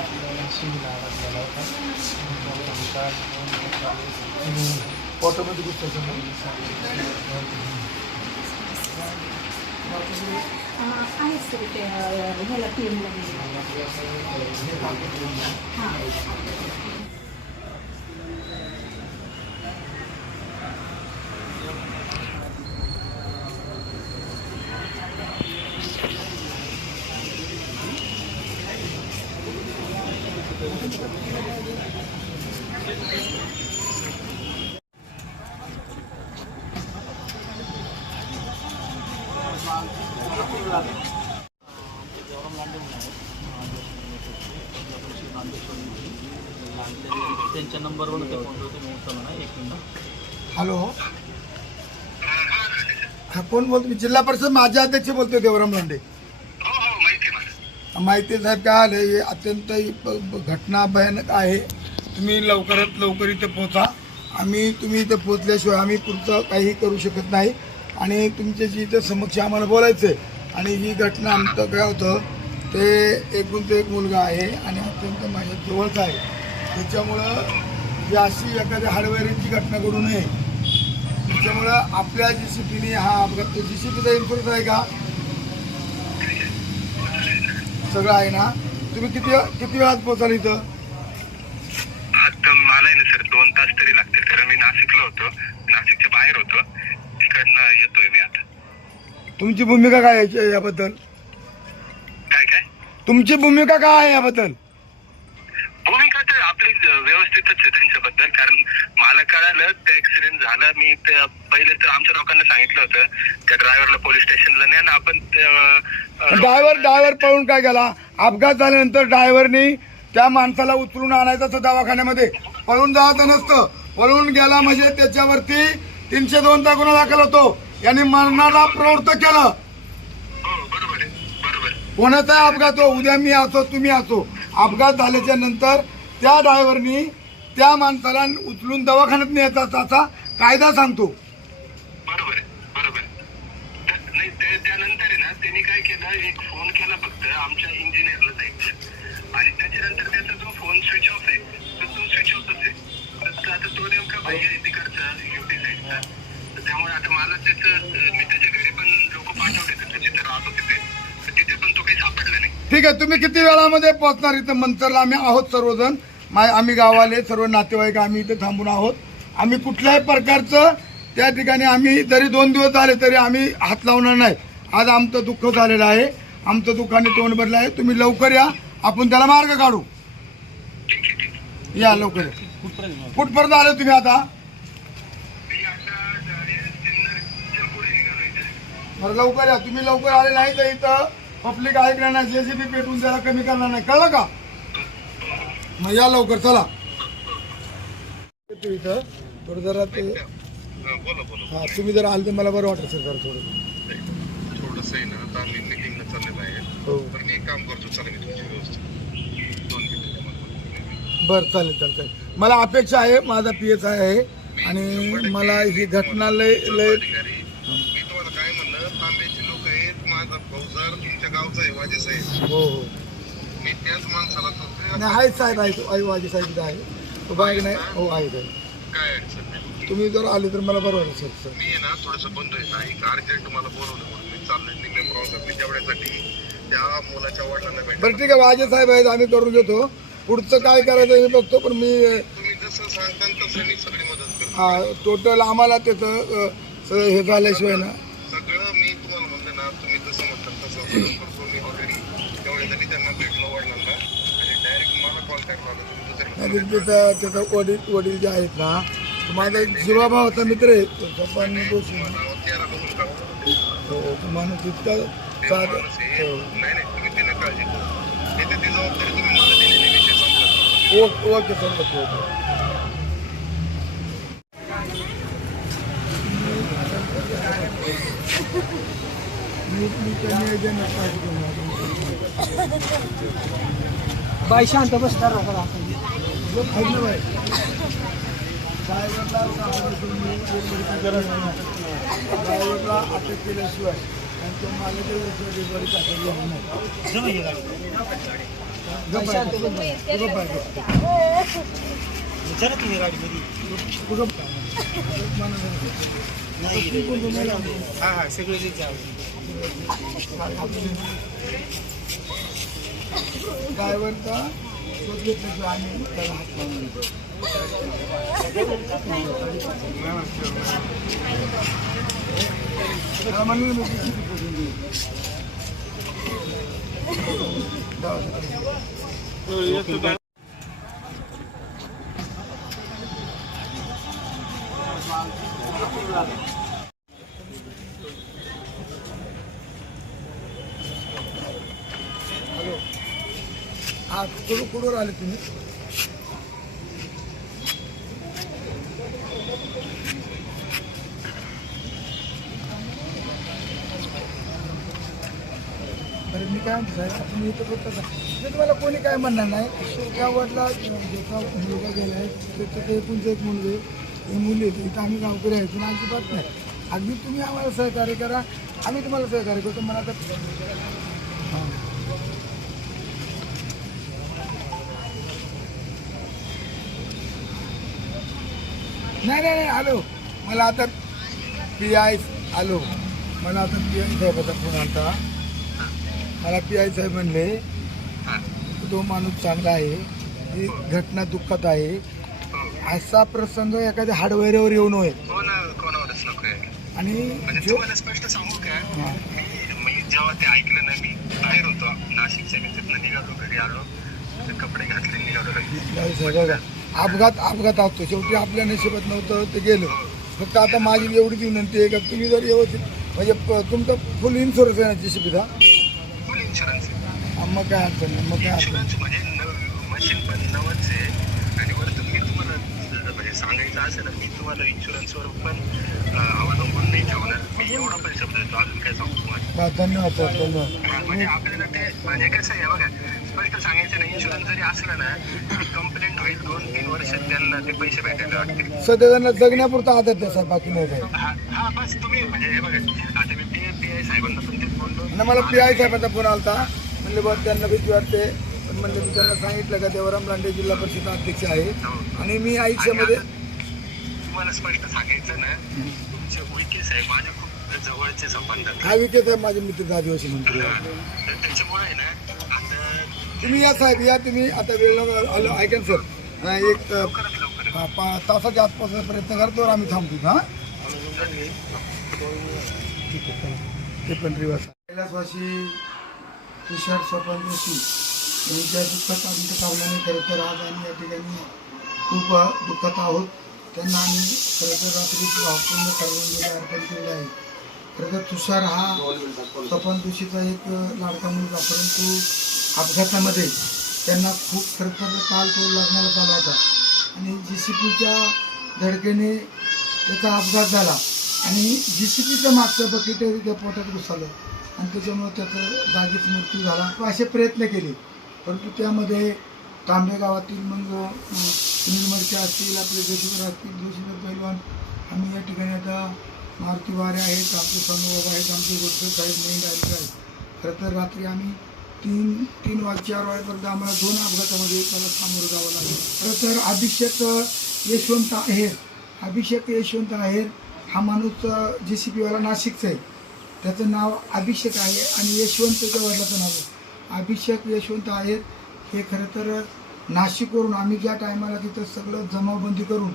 करूया ऑटोमॅटिक आहेच तरी ते अं, ह्याला पी एमला त्यांच्या नंबरवर ते फोन मी उचलला एक मिनिट. हॅलो. हा कोण बोलतो? मी जिल्हा परिषद माझे अध्यक्ष बोलतोय देवराम लांडे माहिती आहे साहेब काय आलं हे अत्यंत घटना भयानक आहे. तुम्ही लवकरात लवकर इथे पोचा आम्ही तुम्ही इथे पोचल्याशिवाय आम्ही पुढचं काही करू शकत नाही. आणि तुमच्याशी इथं समक्ष आम्हाला बोलायचं आहे आणि ही घटना आमचं काय होतं ते एकूण ते एक मुलगा आहे आणि अत्यंत माझ्या जवळचा आहे. त्याच्यामुळं ही अशी एखाद्या हार्डवेअरची घटना घडू नये. त्याच्यामुळं आपल्या जी सी पीने हा अपघात जी सी पीचा इन्फोर्स आहे का? सगळं आहे ना? तुम्ही किती किती वेळात पोचाल इथं? आता मला आहे ना सर दोन तास तरी लागतील. कारण मी नाशिकला होतो. नाशिकच्या बाहेर होतो. तिकडनं येतोय मी आता. तुमची भूमिका काय आहे याबद्दल? काय काय? तुमची भूमिका काय आहे याबद्दल? तर व्यवस्थितच आहे त्यांच्याबद्दल. कारण मला कळालं ते ऍक्सिडेंट झाला. मी ते पहिले तर आमच्या लोकांना सांगितलं होतं. त्या ड्रायव्हरला पोलीस स्टेशनला न्या ना आपण ड्रायव्हर ड्रायव्हर पळून काय गेला अपघात झाल्यानंतर ड्रायव्हरनी त्या माणसाला उचलून आणायचं दवाखान्यामध्ये. पळून जायचं नसतं. पळून गेला म्हणजे त्याच्यावरती तीनशे दोनचा गुन्हा दाखल होतो. यांनी मरणाला प्रवृत्त केलं. हो. कोणाचा अपघात हो. उद्या मी असो तुम्ही असो. अपघात झाल्याच्यानंतर त्या ड्रायव्हरनी त्या माणसाला उचलून दवाखान्यात न्यायचा असा कायदा सांगतो. बरोबर आहे बरोबर आहे. नाही त्यानंतर आहे ना त्यांनी काय केलं एक फोन केला फक्त आमच्या इंजिनियरला जायचं. आणि त्याच्यानंतर त्याचा जो फोन स्विच ऑफ आहे तर तो स्विच ऑफ आहे. तर आता तो नेमका भाई आहे तिकडचा युटी साईडचा तर त्यामुळे आता मला त्याचं मी त्याच्या घरी पण लोक पाठवले तर त्याचे राहत होते ते. तिथे पण तो काही सापडला नाही. ठीक आहे तुम्ही किती वेळामध्ये पोहोचणार इथं मंचरला? आम्ही आहोत सर्वजण. मा- आम्ही गावाले सर्व नातेवाईक आम्ही इथे थांबून आहोत. आम्ही कुठल्याही प्रकारचं त्या ठिकाणी आम्ही जरी दोन दिवस झाले तरी आम्ही हात लावणार नाही. आज आमचं दुःख झालेलं आहे. आमचं दुःखाने तोंड भरलं आहे. तुम्ही लवकर या. आपण त्याला मार्ग काढू. या लवकर कुठपर्यंत कुठपर्यंत आले तुम्ही आता? लवकर या. तुम्ही लवकर आले नाही तर इथं पब्लिक ऐकणार नाही जेसीबी पेटून त्याला कमी करणार नाही. कळलं का? मग या लवकर चला. इथं. थोडं जरा ते बोला बोला हा तुम्ही जर आले तर मला बरं वाटतं सर जरा थोडं. थोडस आहे ना आता आम्ही मिटिंगला चाललेलं आहे. हो. तर मी एक काम करतो चला मी तुमची व्यवस्थित दोन मिनिटं बरं चालेल चालेल चालेल. मला अपेक्षा आहे माझा पी एस आय आहे. आणि मला ही घटना लय लय अधिकारी मी तुम्हाला काय म्हणलं तांब्याचे लोक आहेत माझा फौजदार तुमच्या गावचा आहे वाजे साहेब. हो हो. मी त्याच माणसाला सांगतोय. साहेब आई माझी साहेब इथं आहे तो बाईक नाही हो आहे साहेब काय अडचण नाही. तुम्ही जर आले तर मला बरं वाटेल सर मी आहे ना थोडंसं बंद आहे. ना एक अर्जंट मला बोलवलं म्हणून मी चाललोय प्रवासात. मी तेवढ्यासाठी त्या मुलाच्या वडिलांना भेट बरं ठीक आहे वाजे साहेब आहेत आम्ही करून घेतो. पुढचं काय करायचं मी बघतो पण मी तुम्ही जसं सांगताल तसं मी सगळी मदत करतो. हा टोटल आम्हाला त्याचं अ, हे झाल्याशिवाय ना सगळं मी तुम्हाला म्हणलं ना तुम्ही जसं म्हणतात तसं सगळं करतो मी ऑलरेडी तेवढ्यासाठी त्यांना भेटलो वडिलांना आणि डायरेक्ट त्याचा वडील वडील जे आहेत ना माझा एक जीवाभावाचा मित्र आहे. तो सपान दोषी हो तो माणूस इतका ते नाही नाही तुम्ही काळजी तुम्ही हो. Okay okay sir okay okay त्या नियोजनात पाहिजे तुम्हाला. बाई शांत बसणार नका ड्रायव्हरला गरज अटक केल्याशिवाय त्यांच्या तुम्हाला? हा हा सगळे ड्रायव्हरचा शोध घेतल्याशिवाय आम्ही त्याला हात लावणार नाही. त्याला म्हणलं आज मी किती आले तुम्ही. बरं मी काय म्हणतो साहेब तुम्ही इथं करता का मी तुम्हाला कोणी काय म्हणणार नाही? गावातला जेव्हा मुलगा गेला आहे त्याचं ते एकुणचं एक मुलगे हे मुली आहेत इथं आम्ही गावकरी आहे पण अजिबात नाही. अगदी तुम्ही आम्हाला सहकार्य करा आम्ही तुम्हाला सहकार्य करतो. मला आता हां नाही नाही नाही आलो. मला आता पी आय आलो. मला आता पी आय साहेबाचा फोन आलता. मला पी आय साहेब म्हणले तो माणूस चांगला आहे. ही घटना दुःखात आहे. असा प्रसंग एखाद्या हार्डवेअरवर येऊ नये. हो आणि म्हणजे स्पष्ट सांगू का? हां. मी जेव्हा ते ऐकलं ना मी बाहेर होतो. नाशिकच्या मी तिथनं निघालो घरी आलो. कपडे घातले निघालो. अपघात अपघात असतो शेवटी आपल्या नशिबात नव्हतं ते गेलं. फक्त आता माझी एवढीच विनंती आहे का तुम्ही जर व्यवस्थित म्हणजे तुमचा फुल इन्शुरन्स आहे ना जी सी फुल इन्शुरन्स मग काय अडचण मग काय अडचण नाही. इन्शुरन्स म्हणजे मशीन पण नवच आहे आणि वरतून मी तुम्हाला म्हणजे सांगायचं असेल ना मी तुम्हाला इन्शुरन्सवर पण अवलंबून नाही ठेवणार. मी एवढा पण शब्द देतो अजून काय सांगू तुम्हाला. बा, धन्यवाद सर धन्यवाद. हा, म्हणजे आपल्याला ते म्हणजे कसं आहे बघा स्पष्ट सांगायचं नाही इन्शुरन्स जरी असला ना कंप्लेंट होईल दोन तीन वर्षात त्यांना ते पैसे भेटायला लागतील. सध्या त्यांना जगण्यापुरता आदर द्या सर बाकी नाही हा हा बस तुम्ही म्हणजे हे बघा आता मी पी पी आय साहेबांना पण तेच बोललो आणि मला पी आय साहेबांचा फोन आलता. म्हणले बघ त्यांना भीती वाटते. म्हणजे मी त्यांना सांगितलं का देवराम लांडे जिल्हा परिषद अध्यक्ष आहे. आणि मी आयुष्यामध्ये तुम्हाला स्पष्ट सांगायचं ना तुमचे उईके साहेब माझ्या खूप जवळचे संबंध. हा विकेत आहे माझे मित्र आदिवासी मंत्री हा, तर त्याच्यामुळे आहे ना आता तुम्ही या साहेब या तुम्ही. आता वेळ आलो ऐका ना सर. हा, एक हा, तासाच्या आसपास प्रयत्न करतो आणि आम्ही थांबतो. हा? ते पण रिवाज कैलासवासी तुषार स्वपन जोशी. यांच्या दुःखात आमच्या कावल्याने खरं तर आज आम्ही या ठिकाणी खूप दुःखात आहोत. त्यांना आम्ही खरं तर रात्री भावपूर्ण श्रद्धांजली अर्पण केलेली आहे. खरं तर तुषार हा तपन जोशीचा एक लाडका मुलगा परंतु अपघातामध्ये त्यांना खूप खरं तर काल तो लग्नाला झाला होता. आणि जी सी पीच्या धडकेने त्याचा अपघात झाला. आणि जी सी पीचं मागचं बकेट त्या पोटात घुसलं. आणि त्याच्यामुळे त्याचा जागीच मृत्यू झाला. असे प्रयत्न केले. परंतु त्यामध्ये तांबे गावातील मग अं, सुनील मडके असतील आपले जोशीवर असतील जोशीवर पैलवान आम्ही या ठिकाणी आता मारुती वारे आहेत आमचे समूह आहेत आमचे गोष्ट साहेब मेन डायरेक्टर आहेत. खरं तर रात्री आम्ही तीन तीन वाज चार वाजेपर्यंत आम्हाला दोन अपघातामध्ये त्याला सामोरं जावं लागलं. खरं तर अभिषेक यशवंत आहेर अभिषेक यशवंत आहेर हा माणूस जे सी पीवाला नाशिकचा आहे. त्याचं नाव अभिषेक आहे आणि यशवंतच्या जवळचं नाव आहे. अभिषेक यशवंत आहेत. हे खरं तर नाशिकवरून आम्ही ज्या टायमाला तिथं सगळं जमावबंदी करून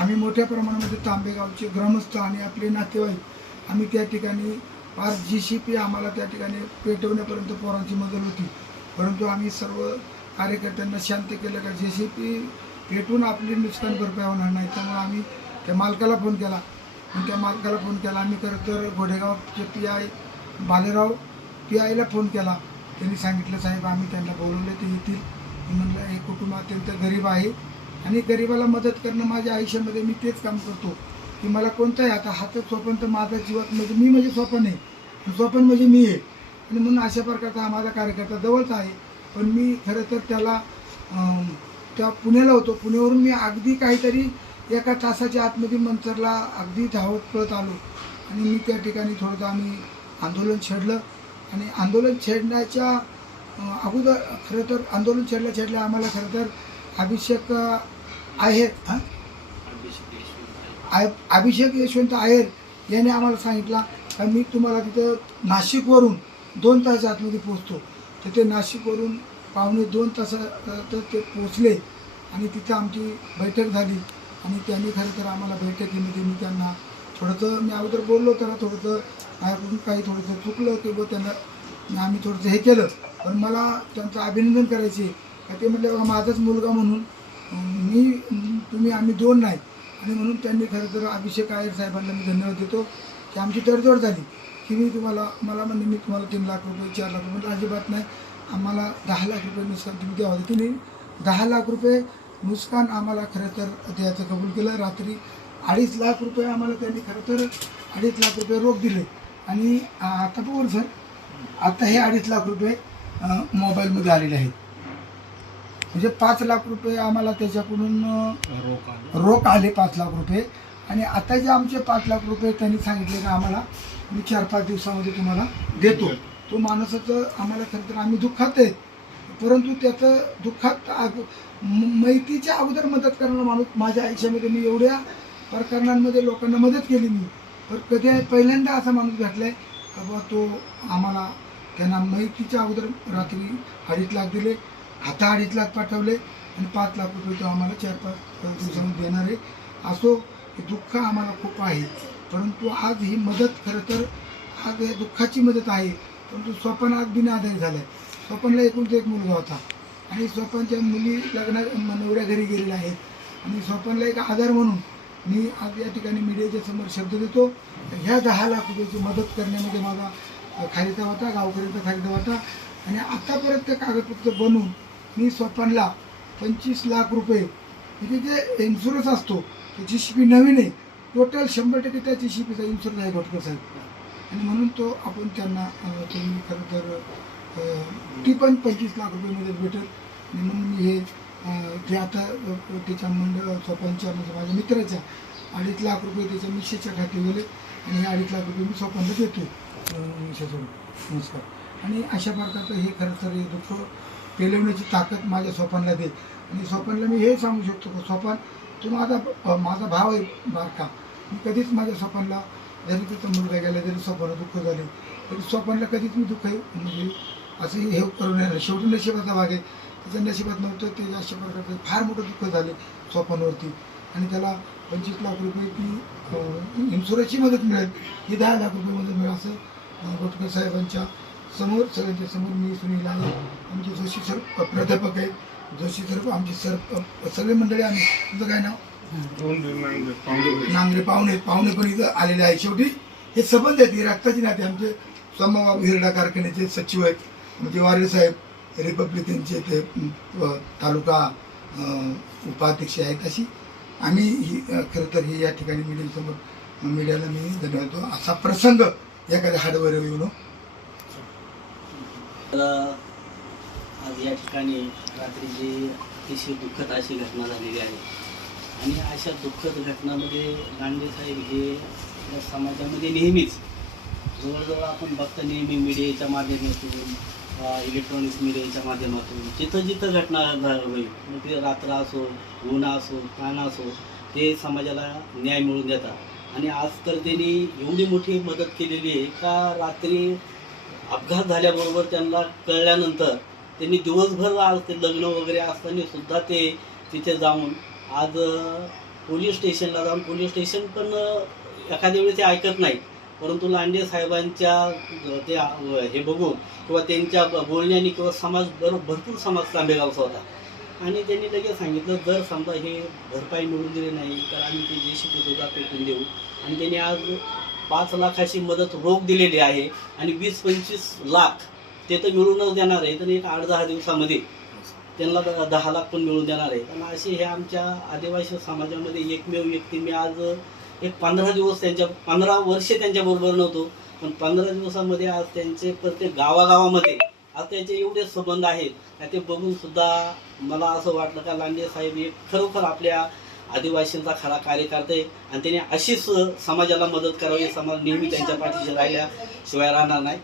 आम्ही मोठ्या प्रमाणामध्ये तांबेगावचे ग्रामस्थ आणि आपले नातेवाईक आम्ही त्या ठिकाणी पाच जी सी पी आम्हाला त्या ठिकाणी पेटवण्यापर्यंत पोरांची मदत होती. परंतु आम्ही सर्व कार्यकर्त्यांना शांत केलं का जे सी पी पेटून आपली नुकसान भरपाई होणार नाही. त्यामुळे आम्ही त्या मालकाला फोन केला. आणि त्या मालकाला फोन केला. आम्ही खरं तर घोडेगावचे पी आय बालेराव पी आयला फोन केला. त्यांनी सांगितलं साहेब आम्ही त्यांना बोलवले ते येतील. मी म्हणलं हे कुटुंब अत्यंत गरीब आहे आणि गरिबाला मदत करणं माझ्या आयुष्यामध्ये मी तेच काम करतो. की मला कोणताही आता हातात स्वप्न तर माझ्या जीवात म्हणजे मी म्हणजे स्वप्न आहे स्वप्न म्हणजे मी आहे. आणि म्हणून अशा प्रकारचा हा माझा कार्यकर्ता जवळचा आहे. पण मी खरं तर त्याला त्या पुण्याला होतो. पुण्यावरून मी अगदी काहीतरी एका तासाच्या आतमध्ये मंचरला अगदी धावत पळत आलो. आणि मी त्या ठिकाणी थोडंसं आम्ही आंदोलन छेडलं. आणि आंदोलन छेडण्याच्या अगोदर खरं तर आंदोलन छेडल्या छेडल्या आम्हाला खरं तर अभिषेक आहेत हां? आय- अभिषेक यशवंत आयर याने आम्हाला सांगितला. का मी तुम्हाला तिथं नाशिकवरून दोन तास आतमध्ये पोचतो तर ते नाशिकवरून पावणे दोन तासात तर ते पोचले आणि तिथं आमची बैठक झाली. आणि त्यांनी खरं तर आम्हाला बैठकीमध्ये मी त्यांना थोडंसं मी अगोदर बोललो त्याला थोडंसं माझ्याकडून काही थोडंसं चुकलं की बुवा त्यांना आम्ही थोडंसं हे केलं. पण मला त्यांचं अभिनंदन करायचे का ते म्हटलं बघा माझाच मुलगा म्हणून मी तुम्ही आम्ही दोन नाही. आणि म्हणून त्यांनी खरं तर अभिषेक आयर साहेबांना मी धन्यवाद देतो की आमची तडजोड झाली. की मी तुम्हाला मला म्हणजे मी तुम्हाला तीन लाख रुपये चार लाख रुपये म्हटलं अजिबात नाही. आम्हाला दहा लाख रुपये नुसकान तुम्ही द्यावं होतं तिने दहा लाख रुपये नुकसान आम्हाला खरं तर द्यायचं कबूल केलं. रात्री अडीच लाख रुपये आम्हाला त्यांनी खरं तर अडीच लाख रुपये रोख दिले. आणि आता बघू सर आता हे अडीच लाख रुपये मोबाईलमध्ये आलेले आहेत. म्हणजे पाच लाख रुपये आम्हाला त्याच्याकडून रोख आले. पाच लाख रुपये. आणि आता जे आमचे पाच लाख रुपये त्यांनी सांगितले का आम्हाला मी चार पाच दिवसामध्ये तुम्हाला देतो. तो माणसाचं आम्हाला खरं तर आम्ही दुःखात आहे. परंतु त्याचं दुःखात अग- म- मैतीच्या अगोदर मदत करणारा माणूस माझ्या आयुष्यामध्ये मी एवढ्या प्रकरणांमध्ये लोकांना मदत केली मी पण कधी पहिल्यांदा असा माणूस भेटला का बाबा तो आम्हाला त्यांना माहितीच्या अगोदर रात्री अडीच लाख दिले आता अडीच लाख पाठवले आणि पाच लाख रुपये तो आम्हाला चार पाच दिवसामध्ये देणार आहे. असो हे दुःख आम्हाला खूप आहे परंतु आज ही मदत खरं तर आज या दुःखाची मदत आहे परंतु स्वप्न आज बिना झालं झाला आहे स्वप्नला एकूणच एक मुलगा होता आणि स्वप्नच्या मुली लग्ना नवऱ्या घरी गेलेल्या आहेत. आणि स्वप्नला एक आधार म्हणून मी आज या ठिकाणी मीडियाच्या समोर शब्द देतो. ह्या दहा लाख रुपयाची मदत करण्यामध्ये माझा अ, खारीचा होता गावकऱ्यांचा खारीचा होता आणि आत्तापर्यंत ते कागदपत्र बनवून मी स्वप्नला पंचवीस लाख रुपये म्हणजे जे इन्शुरन्स असतो तो जी पी नवीन आहे टोटल शंभर टक्के त्या जी पीचा इन्शुरन्स आहे घटकर साहेब. आणि म्हणून तो आपण त्यांना तुम्ही खरं तर ती पण पंचवीस लाख रुपये मदत भेटेल. आणि म्हणून मी हे ते आता त्याच्या मंडळ स्वपनच्या म्हणजे माझ्या मित्राच्या अडीच लाख रुपये त्याच्या मिशेच्या खाते गेले आणि हे अडीच लाख रुपये मी स्वपनला देतो मिशेसोबत नमस्कार. आणि अशा प्रकारचं हे खरं तर हे दुःख पेलवण्याची ताकद माझ्या स्वपनला दे. आणि स्वपनला मी हे सांगू शकतो की स्वपन तू माझा माझा भाव आहे बारका. मी कधीच माझ्या स्वपनला जरी तिथं मुलगा गेला जरी स्वप्न दुःख झाले तरी स्वपनला कधीच मी दुःख म्हणजे असं हे करून राहिलं. शेवटी नशिबाचा भाग आहे. नशिबात नव्हतं ते अशा प्रकारचं फार मोठं दुःख झाले स्वप्नवरती. आणि त्याला पंचवीस लाख रुपये ती इन्शुरन्सची मदत मिळेल ही दहा लाख रुपये मदत मिळेल असं गोटकर साहेबांच्या समोर सगळ्यांच्या समोर मी सुनील आहे आमचे जोशी सर प्राध्यापक आहेत. जोशी सर आमचे सर सगळे मंडळी आम्ही तुझं काय नाव? नांगरे पाहुणे नांगरे पाहुणे पाहुणे पण इथं आलेले आहेत शेवटी. हे संबंध आहेत हे रक्ताची नाते आमचे. समभाव हिरडा कारखान्याचे सचिव आहेत. म्हणजे वारे साहेब रिपब्लिकनचे ते तालुका उपाध्यक्ष आहेत अशी. आम्ही ही खरं तर ही या ठिकाणी मीडियासमोर मीडियाला मी धन्यवाद असा प्रसंग एखाद्या हाडवर येऊन तर आज या ठिकाणी रात्रीची अतिशय दुःखद अशी घटना झालेली आहे. आणि अशा दुःखद घटनामध्ये गांधी साहेब हे या समाजामध्ये नेहमीच. जवळजवळ आपण बघता नेहमी मीडियाच्या माध्यमातून. इलेक्ट्रॉनिक्स मीडियाच्या माध्यमातून. जिथं जिथं घटना होईल मग ते रात्र असो ऊन असो ताण असो ते समाजाला न्याय मिळून देतात. आणि आज तर त्यांनी एवढी मोठी मदत केलेली आहे का रात्री अपघात झाल्याबरोबर त्यांना कळल्यानंतर त्यांनी दिवसभर आज ते लग्न वगैरे असताना सुद्धा ते तिथे जाऊन आज पोलीस स्टेशनला जाऊन पोलीस स्टेशन पण एखाद्या वेळी ते ऐकत नाही परंतु लांडे साहेबांच्या ते हे बघून किंवा त्यांच्या ब- बोलण्याने किंवा समाज भर भरपूर समाज तांबेगावचा होता. आणि त्यांनी लगेच सांगितलं जर समजा हे भरपाई मिळून दिली नाही तर आम्ही ते जे शिकत सुद्धा पेटून देऊ. आणि त्यांनी आज पाच लाखाची मदत रोख दिलेली आहे आणि वीस पंचवीस लाख ते तर मिळूनच देणार आहे तर एक आठ दहा दिवसामध्ये त्यांना दहा लाख पण मिळून देणार आहे पण असे हे आमच्या आदिवासी समाजामध्ये एकमेव व्यक्ती मी आज एक पंधरा दिवस त्यांच्या पंधरा वर्षे त्यांच्याबरोबर नव्हतो पण पंधरा दिवसामध्ये आज त्यांचे प्रत्येक गावागावामध्ये आज त्यांचे एवढे संबंध आहेत ते बघून सुद्धा मला असं वाटलं का लांडे साहेब हे खरोखर आपल्या आदिवासींचा खरा कार्यकर्ता आहे आणि त्यांनी अशीच समाजाला मदत करावी समाज नेहमी त्यांच्या पाठीशी राहिल्या शिवाय राहणार नाही.